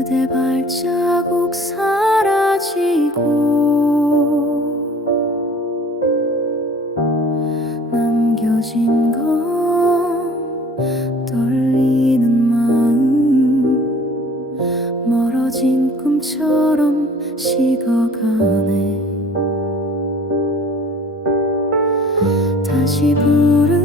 그대 발자국 사라지고 남겨진 건 떨리는 마음 멀어진 꿈처럼 식어가네. 다시 부르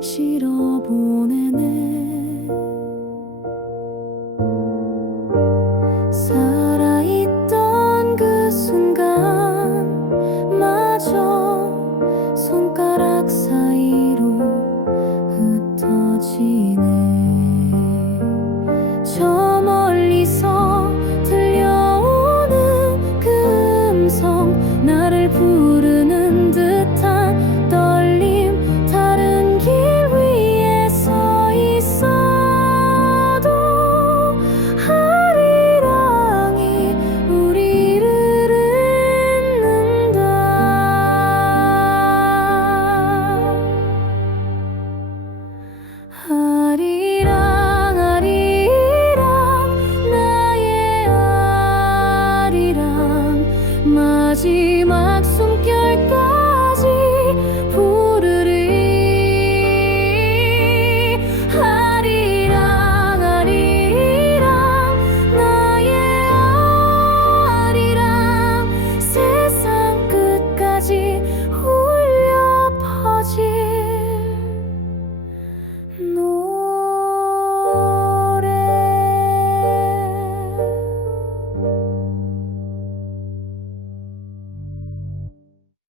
실어보